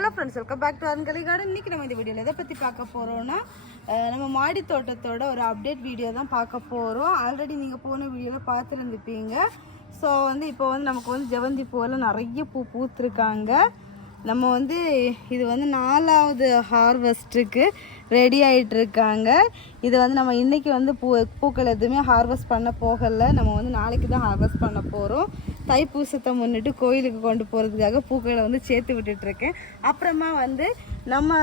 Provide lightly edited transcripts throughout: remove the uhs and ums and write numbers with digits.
Hello friends, welcome back to Arunkalai garden. இன்றைக்கி நம்ம இந்த வீடியோவில் எதை பற்றி பார்க்க போகிறோன்னா, நம்ம மாடி தோட்டத்தோட ஒரு அப்டேட் வீடியோ தான் பார்க்க போகிறோம். ஆல்ரெடி நீங்கள் போன வீடியோவில் பார்த்துருந்துப்பீங்க. ஸோ இப்போ நமக்கு ஜெவந்தி பூவெல்லாம் நிறைய பூ பூத்துருக்காங்க. நம்ம இது 4வது ஹார்வெஸ்ட்டுக்கு ரெடி ஆகிட்டுருக்காங்க. இது நம்ம இன்றைக்கி பூக்கள் எதுவுமே ஹார்வெஸ்ட் பண்ண போகலை. நம்ம நாளைக்கு தான் ஹார்வெஸ்ட் பண்ண போகிறோம். தைப்பூசத்தை முன்னிட்டு கோயிலுக்கு கொண்டு போகிறதுக்காக பூக்களை சேர்த்து விட்டுட்ருக்கேன். அப்புறமா நம்ம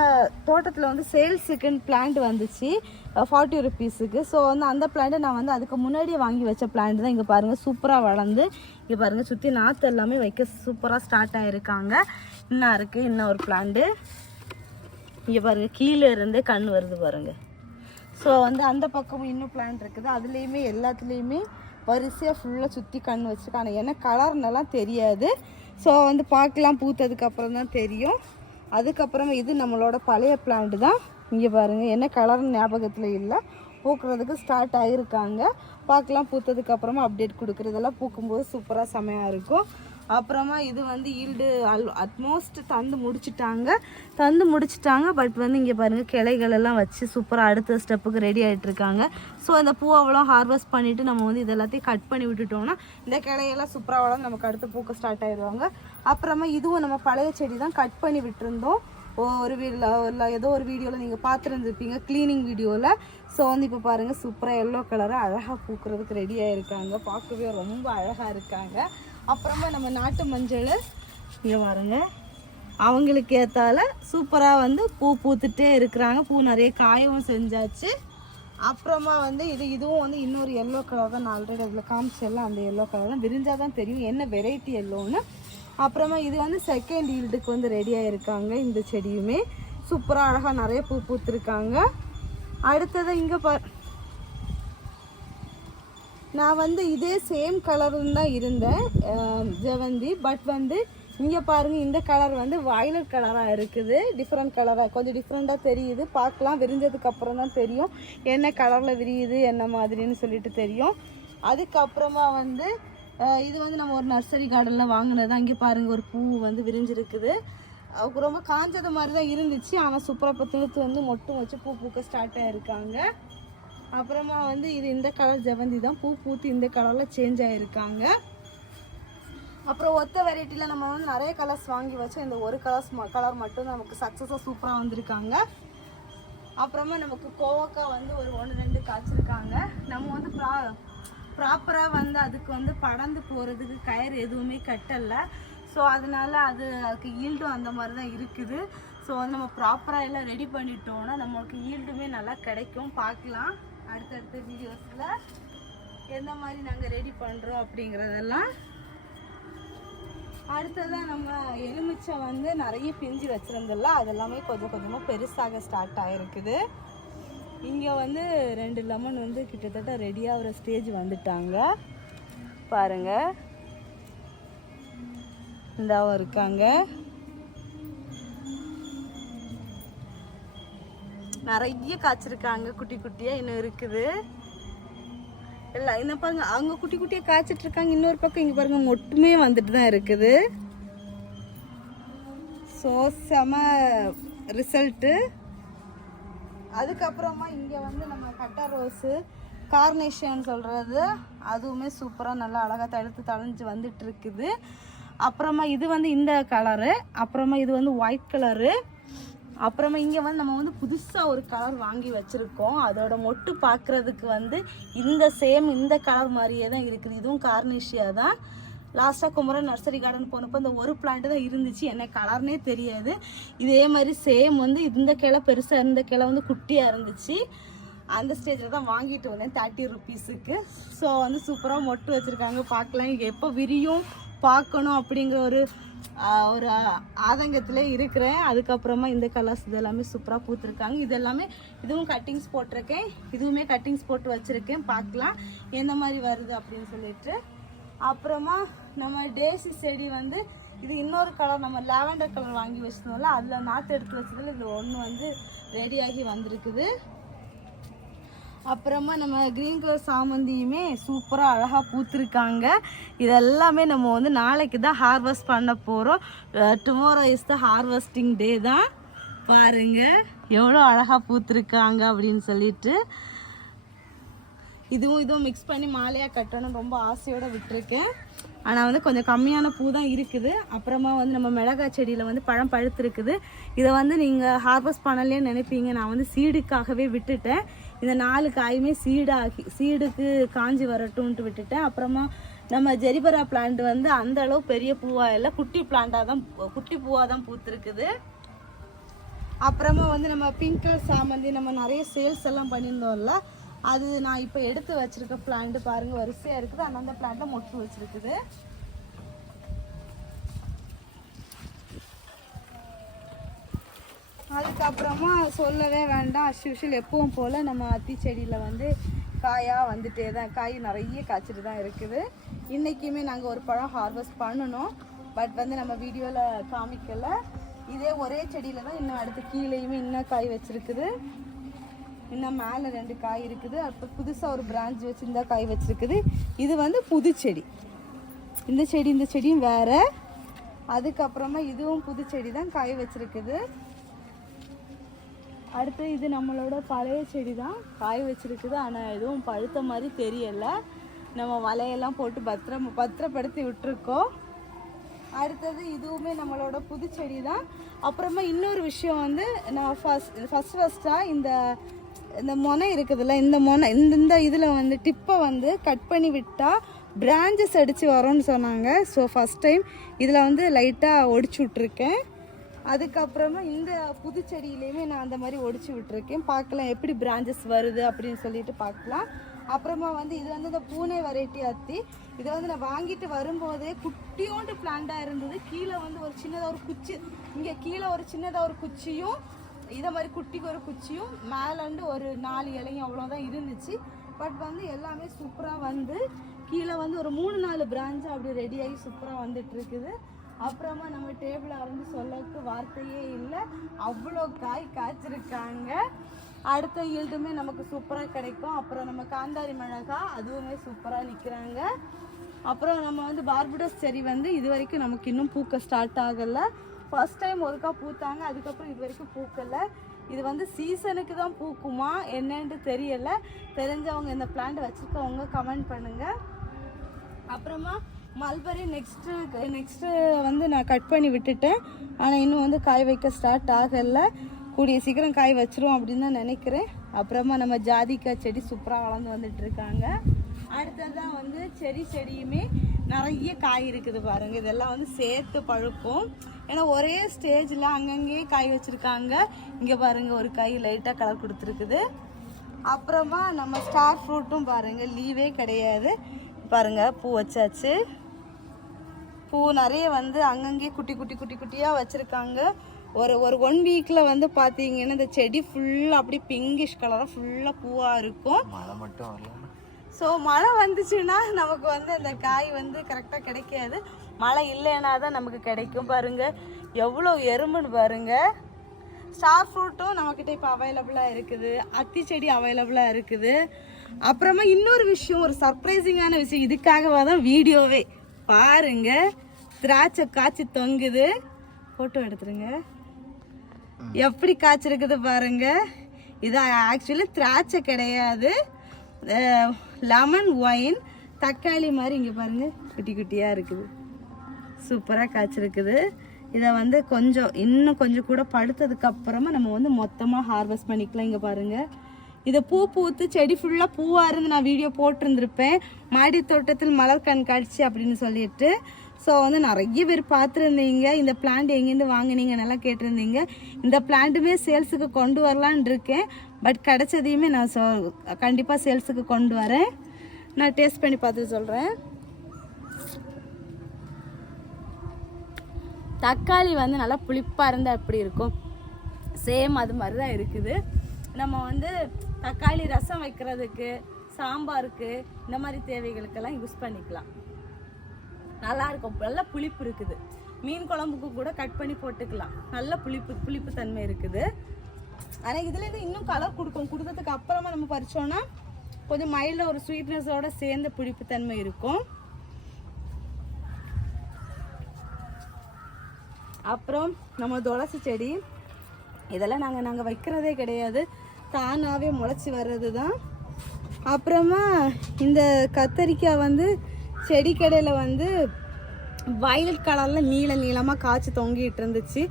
தோட்டத்தில் சேல்ஸுக்குன்னு பிளான்ட் வந்துச்சு 40 ருபீஸுக்கு. ஸோ அந்த பிளான்ட்டை நான் அதுக்கு முன்னாடியே வாங்கி வச்ச பிளான்ட் தான். இங்கே பாருங்கள், சூப்பராக வளர்ந்து இங்கே பாருங்கள் சுற்றி நாற்று எல்லாமே வைக்க சூப்பராக ஸ்டார்ட் ஆகிருக்காங்க. இன்னும் இருக்குது இன்னும் ஒரு பிளான்ட்டு. இங்கே பாருங்கள், கீழே இருந்தே கண் வருது பாருங்கள். ஸோ அந்த பக்கமும் இன்னும் பிளான்ட் இருக்குது. அதுலேயுமே எல்லாத்துலேயுமே வரிசையாக ஃபுல்லாக சுற்றி கண் வச்சுருக்காங்க. ஏன்னா கலர்னெல்லாம் தெரியாது. ஸோ பார்க்கலாம், பூத்ததுக்கப்புறம் தான் தெரியும். அதுக்கப்புறமா இது நம்மளோட பழைய பிளான்ட்டு தான். இங்கே பாருங்கள், என்ன கலர்னு ஞாபகத்தில் இல்லை, பூக்கிறதுக்கு ஸ்டார்ட் ஆகிருக்காங்க. பார்க்கலாம், பூத்ததுக்கப்புறமா அப்டேட் கொடுக்குறதெல்லாம் பூக்கும்போது சூப்பராக செமையாக இருக்கும். அப்புறமா இது ஈல்டு அட்மோஸ்ட் தந்து முடிச்சிட்டாங்க. பட் இங்கே பாருங்கள், கிளைகள் எல்லாம் வச்சு சூப்பராக அடுத்த ஸ்டெப்புக்கு ரெடி ஆகிட்டுருக்காங்க. ஸோ அந்த பூ அவ்வளோ ஹார்வெஸ்ட் பண்ணிவிட்டு நம்ம இது எல்லாத்தையும் கட் பண்ணி விட்டுட்டோம்னா இந்த கிளையெல்லாம் சூப்பராக வளர்ந்து நமக்கு அடுத்து பூக்க ஸ்டார்ட் ஆகிடுவாங்க. அப்புறமா இதுவும் நம்ம பழைய செடி தான் கட் பண்ணி விட்டுருந்தோம். ஏதோ ஒரு வீடியோவில் நீங்கள் பார்த்துருந்துருப்பீங்க, க்ளீனிங் வீடியோவில். ஸோ இப்போ பாருங்கள், சூப்பராக எல்லோ கலராக அழகாக பூக்கிறதுக்கு ரெடி ஆகிருக்காங்க. பார்க்கவே ரொம்ப அழகாக இருக்காங்க. அப்புறமா நம்ம நாட்டு மஞ்சள் இங்கே பாருங்க, அவங்களுக்கு ஏற்றால சூப்பராக பூ பூத்துட்டே இருக்கிறாங்க. பூ நிறைய காயவும் செஞ்சாச்சு. அப்புறமா இதுவும் இன்னொரு எல்லோ கலர் தான். நான் ஆல்ரெடி அதில் காமிச்செல்லாம் அந்த எல்லோ கலர் தான். விரிஞ்சால் தான் தெரியும் என்ன வெரைட்டி எல்லோன்னு. அப்புறமா இது செகண்ட் ஈல்டுக்கு ரெடி ஆகிருக்காங்க. இந்த செடியுமே சூப்பராக அழகாக நிறைய பூ பூத்துருக்காங்க. அடுத்தது இங்கே நான் இதே சேம் கலருன்னு தான் இருந்தேன் ஜெவந்தி. பட் இங்கே பாருங்கள், இந்த கலர் வயலட் கலராக இருக்குது. டிஃப்ரெண்ட் கலராக கொஞ்சம் டிஃப்ரெண்ட்டாக தெரியுது. பார்க்கலாம், விரிஞ்சதுக்கப்புறம் தான் தெரியும் என்ன கலரில் விரியுது என்ன மாதிரின்னு சொல்லிட்டு தெரியும். அதுக்கப்புறமா இது நம்ம ஒரு நர்சரி கார்டனில் வாங்கினது தான். இங்கே பாருங்கள், ஒரு பூ விரிஞ்சிருக்குது. அவருக்கு ரொம்ப காஞ்சது மாதிரி தான் இருந்துச்சு. ஆனால் சூப்பராக இப்போ துளுத்து மொட்டும் வச்சு பூ பூக்க ஸ்டார்ட் ஆகிருக்காங்க. அப்புறமா இது இந்த கலர் ஜெவந்தி தான். பூ பூத்து இந்த கலரில் சேஞ்ச் ஆகிருக்காங்க. அப்புறம் ஒத்த வெரைட்டியில் நம்ம நிறைய கலர்ஸ் வாங்கி வச்சோம். இந்த ஒரு கலர் மட்டும் நமக்கு சக்ஸஸாக சூப்பராக வந்திருக்காங்க. அப்புறமா நமக்கு கோவக்காய் ஒரு 1-2 காய்ச்சிருக்காங்க. நம்ம ப்ராப்பராக அதுக்கு படர்ந்து போகிறதுக்கு கயிறு எதுவுமே கட்டலை. ஸோ அதனால அதுக்கு ஈல்டும் அந்த மாதிரி தான் இருக்குது. ஸோ நம்ம ப்ராப்பராக எல்லாம் ரெடி பண்ணிட்டோம்னா நம்மளுக்கு ஈல்டுமே நல்லா கிடைக்கும். பார்க்கலாம் அடுத்தடுத்த வீடியோஸில் எந்த மாதிரி நாங்கள் ரெடி பண்ணுறோம் அப்படிங்கிறதெல்லாம். அடுத்ததான் நம்ம எலுமிச்சை நிறைய பிஞ்சு வச்சுருந்தோம்ல, அதெல்லாமே கொஞ்சம் கொஞ்சமாக பெருசாக ஸ்டார்ட் ஆகிருக்குது. இங்கே 2 லெமன் கிட்டத்தட்ட ரெடியாகிற ஸ்டேஜ் வந்துட்டாங்க. பாருங்கள், இந்தாவும் இருக்காங்க. நிறைய காய்ச்சிருக்காங்க, குட்டி குட்டியாக இன்னும் இருக்குது. இல்லை இந்த பாருங்க, அவங்க குட்டி குட்டியாக காய்ச்சிட்டு இருக்காங்க. இன்னொரு பக்கம் இங்கே பாருங்கள், மொட்டுமே வந்துட்டு தான் இருக்குது. ஸோ செம ரிசல்ட்டு. அதுக்கப்புறமா இங்கே நம்ம கட்டா ரோஸு கார்னேஷன் சொல்கிறது அதுவுமே சூப்பராக நல்லா அழகாக தழைஞ்சு வந்துட்டு இருக்குது. அப்புறமா இது இந்த கலரு. அப்புறமா இது ஒயிட் கலரு. அப்புறமா இங்கே நம்ம புதுசாக ஒரு கலர் வாங்கி வச்சுருக்கோம். அதோட மொட்டு பார்க்குறதுக்கு இந்த கலர் மாதிரியே தான் இருக்குது. இதுவும் கார்னேஷியா தான். லாஸ்ட்டாக குமரன் நர்சரி கார்டன் போனப்போ இந்த ஒரு பிளான்ட்டு தான் இருந்துச்சு, என்ன கலர்னே தெரியாது. இதே மாதிரி சேம் இந்த கிளை பெருசாக இருந்த கிளை குட்டியாக இருந்துச்சு. அந்த ஸ்டேஜில் தான் வாங்கிட்டு வந்தேன் 30 ருபீஸுக்கு. ஸோ சூப்பராக மொட்டு வச்சுருக்காங்க. பார்க்கலாம், இங்கே எப்போ விரியும் பார்க்கணும் அப்படிங்கிற ஒரு ஆதங்கத்திலே இருக்கிறேன். அதுக்கப்புறமா இந்த கலர்ஸ் இதெல்லாமே சூப்பராக பூத்துருக்காங்க. இதுவும் கட்டிங்ஸ் போட்டிருக்கேன். இதுவுமே கட்டிங்ஸ் போட்டு வச்சுருக்கேன். பார்க்கலாம் எந்த மாதிரி வருது அப்படின்னு சொல்லிட்டு. அப்புறமா நம்ம டேசி செடி இது இன்னொரு கலர், நம்ம லாவெண்டர் கலர் வாங்கி வச்சிருந்தோம்ல, அதில் நாற்று எடுத்து வச்சதில் இது ஒன்று ரெடியாகி வந்திருக்குது. அப்புறமா நம்ம க்ரீன் கலர் சாமந்தியுமே சூப்பராக அழகாக பூத்துருக்காங்க. இதெல்லாமே நம்ம வந்து நாளைக்கு தான் ஹார்வெஸ்ட் பண்ண போகிறோம். டுமாரோ இஸ் த ஹார்வெஸ்டிங் டே தான். பாருங்கள் எவ்வளோ அழகாக பூத்துருக்காங்க அப்படின்னு சொல்லிட்டு. இதுவும் மிக்ஸ் பண்ணி மாலையாக கட்டணும் ரொம்ப ஆசையோடு விட்டுருக்கேன். ஆனால் வந்து கொஞ்சம் கம்மியான பூ தான் இருக்குது. அப்புறமா வந்து நம்ம மிளகாய் செடியில் வந்து பழம் பழுத்துருக்குது. இதை வந்து நீங்கள் ஹார்வெஸ்ட் பண்ணலேன்னு நினைப்பீங்க. நான் வந்து சீடுக்காகவே விட்டுட்டேன். இந்த 4 காயுமே சீடுக்கு காஞ்சி வரட்டும்ன்ட்டு விட்டுட்டேன். அப்புறமா நம்ம ஜெரிபரா பிளான்ட் வந்து அந்த அளவு பெரிய பூவாக இல்லை, குட்டி பூவாக தான் பூத்துருக்குது. அப்புறமா வந்து நம்ம பிங்க் கலர் சாமந்தி நம்ம நிறைய சேல்ஸ் எல்லாம் பண்ணியிருந்தோம்ல, அது நான் இப்போ எடுத்து வச்சிருக்க பிளான்ட் பாருங்கள் வரிசையாக இருக்குது. ஆனால் அந்த பிளான்ட்டை மொட்டு வச்சிருக்குது. அதுக்கப்புறமா சொல்லவே வேண்டாம், அஸ்யூஷுவல் எப்பவும் போல் நம்ம அத்தி செடியில் வந்து காயாக வந்துட்டே தான், காய் நிறைய காய்ச்சிட்டு தான் இருக்குது. இன்றைக்குமே நாங்கள் ஒரு பழம் ஹார்வெஸ்ட் பண்ணணும். பட் வந்து நம்ம வீடியோவில் காமிக்கலை. இதே ஒரே செடியில் தான் இன்னும் அடுத்து கீழேயுமே இன்னும் காய் வச்சுருக்குது. இன்னும் மேலே 2 காய் இருக்குது. அப்போ புதுசாக ஒரு பிரான்ச் வச்சுருந்தா காய் வச்சுருக்குது. இது வந்து புது செடி. இந்த செடியும் வேறு. அதுக்கப்புறமா இதுவும் புது செடி தான் காய் வச்சுருக்குது. அடுத்து இது நம்மளோட பழைய செடி தான் காய் வச்சுருக்குது. ஆனால் எதுவும் பழுத்த மாதிரி தெரியலை. நம்ம வலையெல்லாம் போட்டு பத்திரப்படுத்தி விட்டுருக்கோம். அடுத்தது இதுவுமே நம்மளோட புது செடி தான். அப்புறமா இன்னொரு விஷயம் வந்து நான் ஃபஸ்ட்டாக இந்த முனை இருக்குதுல்ல, இந்த இதில் வந்து டிப்பை வந்து கட் பண்ணி விட்டால் பிரான்ச்சஸ் அடித்து வரோன்னு சொன்னாங்க. ஸோ ஃபஸ்ட் டைம் இதில் வந்து லைட்டாக ஒடிச்சு விட்ருக்கேன். அதுக்கப்புறமா இந்த புது செடியிலையுமே நான் அந்த மாதிரி ஒடிச்சு விட்டுருக்கேன். பார்க்கலாம் எப்படி பிரான்ச்சஸ் வருது அப்படின்னு சொல்லிட்டு பார்க்கலாம். அப்புறமா வந்து இது வந்து இந்த பூனை வெரைட்டி அத்தி. இதை வந்து நான் வாங்கிட்டு வரும்போதே குட்டியோண்டு பிளான்டாக இருந்தது. கீழே வந்து ஒரு சின்னதாக ஒரு குச்சி, இங்கே கீழே ஒரு சின்னதாக ஒரு குச்சியும், இதை மாதிரி குட்டிக்கு ஒரு குச்சியும், மேலேண்டு ஒரு 4 இலையும் அவ்வளோதான் இருந்துச்சு. பட் வந்து எல்லாமே சூப்பராக வந்து கீழே வந்து ஒரு 3-4 பிரான்ச்சு அப்படி ரெடியாகி சூப்பராக வந்துட்டு இருக்குது. அப்புறமா நம்ம டேபிளில் இருந்து சொல்லக்கு வார்த்தையே இல்லை, அவ்வளோ காய் காய்ச்சிருக்காங்க. அடுத்த ஈல்டுமே நமக்கு சூப்பராக கிடைக்கும். அப்புறம் நம்ம காந்தாரி மிளகா அதுவுமே சூப்பராக நிற்கிறாங்க. அப்புறம் நம்ம வந்து பார்படோஸ் செரி வந்து இது வரைக்கும் நமக்கு இன்னும் பூக்க ஸ்டார்ட் ஆகலை. ஃபர்ஸ்ட் டைம் ஒருக்கா பூத்தாங்க, அதுக்கப்புறம் இது வரைக்கும் பூக்கலை. இது வந்து சீசனுக்கு தான் பூக்குமா என்னன்னு தெரியலை. தெரிஞ்சவங்க இந்த பிளான்ட் வச்சுருக்கவங்க கமெண்ட் பண்ணுங்கள். அப்புறமா மல்பரி நெக்ஸ்ட்டு வந்து நான் கட் பண்ணி விட்டுட்டேன். ஆனால் இன்னும் வந்து காய் வைக்க ஸ்டார்ட் ஆகலை. கூடிய சீக்கிரம் காய் வச்சிரும் அப்படின்னு தான் நினைக்கிறேன். அப்புறமா நம்ம ஜாதிக்காய் செடி சூப்பராக வளர்ந்து வந்துட்டுருக்காங்க. அடுத்ததான் வந்து செடியுமே நிறைய காய் இருக்குது பாருங்கள். இதெல்லாம் வந்து சேர்த்து பழுக்கும். ஏன்னா ஒரே ஸ்டேஜில் அங்கங்கேயே காய் வச்சுருக்காங்க. இங்கே பாருங்கள் ஒரு காய் லைட்டாக கலர் கொடுத்துருக்குது. அப்புறமா நம்ம ஸ்டார் ஃப்ரூட்டும் பாருங்கள் லீவே கிடையாது. பாருங்கள் பூ வச்சாச்சு. பூ நிறைய வந்து அங்கங்கே குட்டியாக வச்சுருக்காங்க. ஒரு 1 வீக்கில் வந்து பார்த்தீங்கன்னா இந்த செடி ஃபுல்லாக அப்படி பிங்கிஷ் கலராக ஃபுல்லாக பூவாக இருக்கும். மழை மட்டும் வரல. ஸோ மழை வந்துச்சுன்னா நமக்கு வந்து அந்த காய் வந்து கரெக்டாக கிடைக்காது. மழை இல்லைன்னா தான் நமக்கு கிடைக்கும். பாருங்கள் எவ்வளோ எறும்புன்னு பாருங்கள். ஸ்டார் ஃப்ரூட்டும் நம்மக்கிட்ட இப்போ அவைலபிளாக இருக்குது. அத்தி செடி அவைலபிளாக இருக்குது. அப்புறமா இன்னொரு விஷயம், ஒரு சர்ப்ரைசிங்கான விஷயம், இதுக்காகவா தான் வீடியோவே பாருங்கள். திராட்சை காய்ச்சி தொங்குது. ஃபோட்டோ எடுத்துருங்க. எப்படி காய்ச்சிருக்குது பாருங்கள். இது ஆக்சுவலி திராட்சை கிடையாது, லெமன் ஒயின். தக்காளி மாதிரி இங்கே பாருங்கள் குட்டியாக இருக்குது. சூப்பராக காய்ச்சிருக்குது. இதை வந்து இன்னும் கொஞ்சம் கூட படுத்ததுக்கப்புறமா நம்ம வந்து மொத்தமாக ஹார்வெஸ்ட் பண்ணிக்கலாம். இங்கே பாருங்கள், இதை பூத்து செடி ஃபுல்லாக பூவாக இருந்து நான் வீடியோ போட்டிருந்துருப்பேன், மாடி தோட்டத்தில் மலர் கண்காட்சி அப்படின்னு சொல்லிட்டு. ஸோ வந்து நிறைய பேர் பார்த்துருந்தீங்க, இந்த பிளான்ட் எங்கேருந்து வாங்கினீங்க நல்லா கேட்டிருந்தீங்க. இந்த பிளான்ட்டுமே சேல்ஸுக்கு கொண்டு வரலான் இருக்கேன். பட் கிடைச்சதையுமே நான் கண்டிப்பாக சேல்ஸுக்கு கொண்டு வரேன். நான் டேஸ்ட் பண்ணி பார்த்து சொல்கிறேன். தக்காளி வந்து நல்லா புளிப்பாக இருந்தால் எப்படி இருக்கும், சேம் அது மாதிரி தான் இருக்குது. நம்ம வந்து தக்காளி ரசம் வைக்கிறதுக்கு, சாம்பாருக்கு, இந்த மாதிரி தேவைகளுக்கெல்லாம் யூஸ் பண்ணிக்கலாம். நல்லாயிருக்கும். நல்ல புளிப்பு இருக்குது. மீன் குழம்புக்கு கூட கட் பண்ணி போட்டுக்கலாம். நல்ல புளிப்பு தன்மை இருக்குது. ஆனால் இதுலேருந்து இன்னும் கலர் கொடுத்ததுக்கு அப்புறமா நம்ம பறிச்சோன்னா கொஞ்சம் மைல்டாக ஒரு ஸ்வீட்னஸோட சேர்ந்த பிடிப்புத்தன்மை இருக்கும். அப்புறம் நம்ம துளசி செடி இதெல்லாம் நாங்கள் வைக்கிறதே கிடையாது, தானாகவே முளைச்சி வர்றது தான். அப்புறமா இந்த கத்தரிக்காய் வந்து செடி கடையில் வந்து வயலட் கலரில் நீளமாக காய்ச்சி தொங்கிட்டு இருந்துச்சு.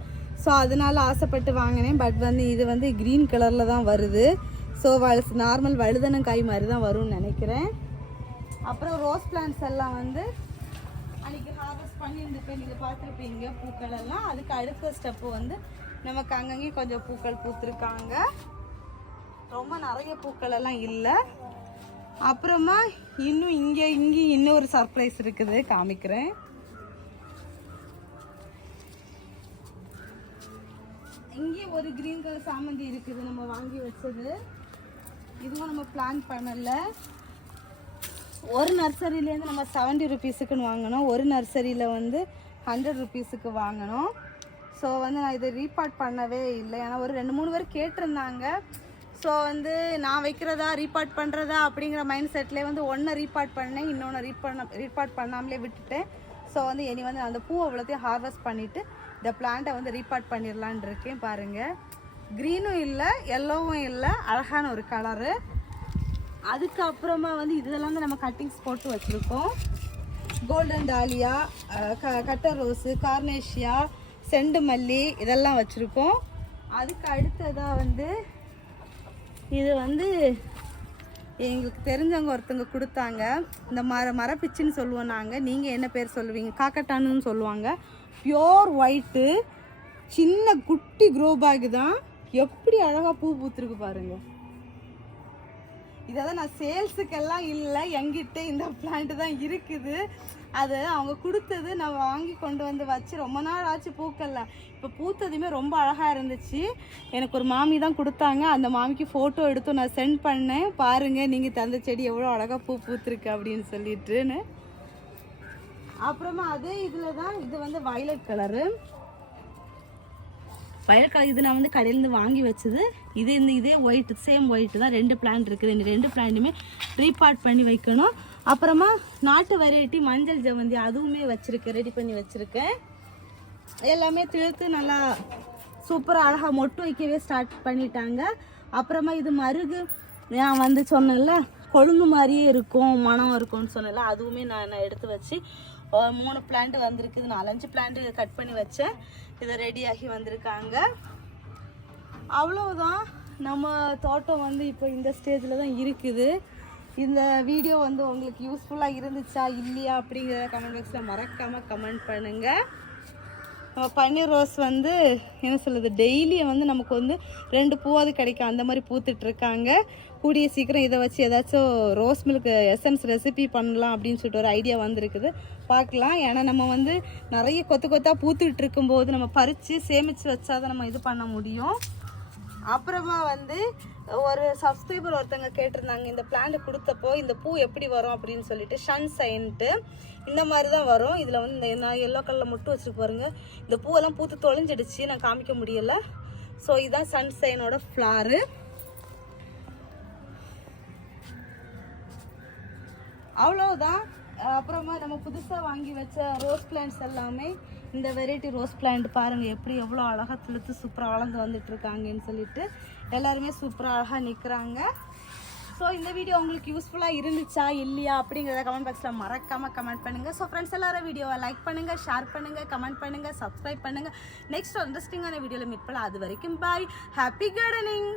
ஸோ அதனால ஆசைப்பட்டு வாங்கினேன். பட் வந்து இது வந்து க்ரீன் கலரில் தான் வருது. ஸோ நார்மல் வழுதனங்காய் மாதிரி தான் வரும்னு நினைக்கிறேன். அப்புறம் ரோஸ் பிளான்ட்ஸ் எல்லாம் வந்து அன்றைக்கி ஹார்வெஸ்ட் பண்ணியிருந்துப்பேன், நீங்கள் பார்த்துருப்பீங்க பூக்கள் எல்லாம். அதுக்கு அடுத்த ஸ்டெப்பு வந்து நமக்கு அங்கங்கே கொஞ்சம் பூக்கள் பூத்துருக்காங்க, ரொம்ப நிறைய பூக்கள் எல்லாம் இல்லை. அப்புறமா இங்கே இன்னொரு சர்ப்ரைஸ் இருக்குது, காமிக்கிறேன். இங்கே ஒரு கிரீன் கலர் சாமந்தி இருக்குது, நம்ம வாங்கி வச்சது. இதுவும் நம்ம பிளான் பண்ணல. ஒரு நர்சரியிலேருந்து நம்ம 70 ருபீஸுக்குன்னு வாங்கினோம், ஒரு நர்சரியில் வந்து 100 ருபீஸுக்கு வாங்கினோம். ஸோ வந்து நான் இதை ரீபார்ட் பண்ணவே இல்லை, ஏன்னா ஒரு 2-3 பேர் கேட்டிருந்தாங்க. ஸோ வந்து நான் வைக்கிறதா ரீபார்ட் பண்ணுறதா அப்படிங்கிற மைண்ட் செட்லேயே வந்து ஒன்றை ரீபார்ட் பண்ணேன், இன்னொன்று ரீபார்ட் பண்ணாமலே விட்டுட்டேன். ஸோ வந்து இனி வந்து அந்த பூ அவ்வளோத்தையும் ஹார்வெஸ்ட் பண்ணிவிட்டு இந்த பிளான்ட்டை வந்து ரீபார்ட் பண்ணிடலான் இருக்கேன். பாருங்கள், க்ரீனும் இல்லை எல்லோவும் இல்லை, அழகான ஒரு கலரு. அதுக்கப்புறமா வந்து இதெல்லாம் வந்து நம்ம கட்டிங்ஸ் போட்டு வச்சுருக்கோம். கோல்டன் டாலியா, கட்டர் ரோஸு, கார்னேஷியா, செண்டு மல்லி இதெல்லாம் வச்சுருக்கோம். அதுக்கு அடுத்ததாக வந்து இது வந்து எங்களுக்கு தெரிஞ்சவங்க ஒருத்தவங்க கொடுத்தாங்க. இந்த மரப்பிச்சின்னு சொல்லுவோம் நாங்கள், நீங்கள் என்ன பேர் சொல்லுவீங்க? காக்கட்டானுன்னு சொல்லுவாங்க. பியோர் ஒயிட்டு, சின்ன குட்டி க்ரோ பேக் தான். எப்படி அழகாக பூ பூத்துருக்கு பாருங்கள். இதை நான் சேல்ஸுக்கெல்லாம் இல்லை, எங்கிட்ட இந்த பிளான்ட்டு தான் இருக்குது. அது அவங்க கொடுத்தது நான் வாங்கி கொண்டு வந்து வச்சு ரொம்ப நாள் ஆச்சு பூக்கல்ல. இப்போ பூத்ததுமே ரொம்ப அழகாக இருந்துச்சு. எனக்கு ஒரு மாமி தான் கொடுத்தாங்க, அந்த மாமிக்கு ஃபோட்டோ எடுத்து நான் சென்ட் பண்ணேன். பாருங்கள் நீங்கள் தந்த செடி எவ்வளோ அழகாக பூ பூத்துருக்கு அப்படின்னு சொல்லிட்டுன்னு. அப்புறமா அதே இதில் தான் இது வந்து வயலட் கலரு. வயலட் கலர் இது நான் வந்து கடையிலேருந்து வாங்கி வச்சது. இதே ஒயிட், சேம் ஒயிட்டு தான். 2 பிளான்ட் இருக்குது. இந்த 2 பிளான்ட்டுமே ரீபார்ட் பண்ணி வைக்கணும். அப்புறமா நாட்டு வெரைட்டி மஞ்சள் ஜவந்தி அதுவுமே வச்சுருக்கேன், ரெடி பண்ணி வச்சுருக்கேன். எல்லாமே திழுத்து நல்லா சூப்பராக அழகாக மொட்டு வைக்கவே ஸ்டார்ட் பண்ணிட்டாங்க. அப்புறமா இது மருகு நான் வந்து சொன்னேன்ல, கொழுங்கு மாதிரியே இருக்கும், மனம் இருக்கும்னு சொன்னேன்ல, அதுவுமே நான் எடுத்து வச்சு 3 பிளான்ட் வந்திருக்குது. 4-5 பிளான்ட் கட் பண்ணி வச்சேன். இதை ரெடியாகி வந்திருக்காங்க. அவ்வளோதான், நம்ம தோட்டம் வந்து இப்போ இந்த ஸ்டேஜில் தான் இருக்குது. இந்த வீடியோ வந்து உங்களுக்கு யூஸ்ஃபுல்லாக இருந்துச்சா இல்லையா அப்படிங்கிற கமெண்ட் பாக்ஸில் மறக்காமல் கமெண்ட் பண்ணுங்கள். பன்னீர் ரோஸ் வந்து என்ன சொல்லுது, டெய்லியும் வந்து நமக்கு வந்து 2 பூவாது கிடைக்கும், அந்த மாதிரி பூத்துட்ருக்காங்க. கூடிய சீக்கிரம் இதை வச்சு ஏதாச்சும் ரோஸ் மில்க் எசன்ஸ் ரெசிபி பண்ணலாம் அப்படின்னு சொல்லிட்டு ஒரு ஐடியா வந்திருக்குது, பார்க்கலாம். ஏன்னா நம்ம வந்து நிறைய கொத்தாக பூத்துக்கிட்டு இருக்கும்போது நம்ம பறித்து சேமித்து வச்சா தான் நம்ம இது பண்ண முடியும். அப்புறமா வந்து ஒரு சப்ஸ்கிரைபர் ஒருத்தங்க கேட்டிருந்தாங்க, இந்த பிளான்ட் கொடுத்தப்போ இந்த பூ எப்படி வரும் அப்படின்னு சொல்லிட்டு. சன்சைன்ட்டு இந்த மாதிரி தான் வரும். இதில் வந்து இந்த நான் எல்லோ கலரில் முட்டு வச்சுருக்கு பாருங்க. இந்த பூவெல்லாம் பூத்து தொலைஞ்சிடுச்சு, நான் காமிக்க முடியலை. ஸோ இதுதான் சன்சைனோட ஃப்ளாரு. அவ்வளோதான். அப்புறமா நம்ம புதுசாக வாங்கி வச்ச ரோஸ் பிளான்ட்ஸ் எல்லாமே இந்த வெரைட்டி ரோஸ் பிளான்ட் பாருங்கள் எப்படி எவ்வளோ அழகாக துளுத்து சூப்பராக வளர்ந்து வந்துட்டுருக்காங்கன்னு சொல்லிட்டு எல்லாருமே சூப்பராக அழகாக நிற்கிறாங்க. ஸோ இந்த வீடியோ உங்களுக்கு யூஸ்ஃபுல்லாக இருந்துச்சா இல்லையா அப்படிங்கிறத கமெண்ட் பாக்ஸில் மறக்காமல் கமெண்ட் பண்ணுங்கள். ஸோ ஃப்ரெண்ட்ஸ் எல்லாரும் வீடியோவை லைக் பண்ணுங்கள், ஷேர் பண்ணுங்கள், கமெண்ட் பண்ணுங்கள், சப்ஸ்கிரைப் பண்ணுங்கள். நெக்ஸ்ட் இன்ட்ரெஸ்டிங்கான வீடியோவில் மீட் பண்ணலாம். அது வரைக்கும் பாய், ஹாப்பி கார்டனிங்.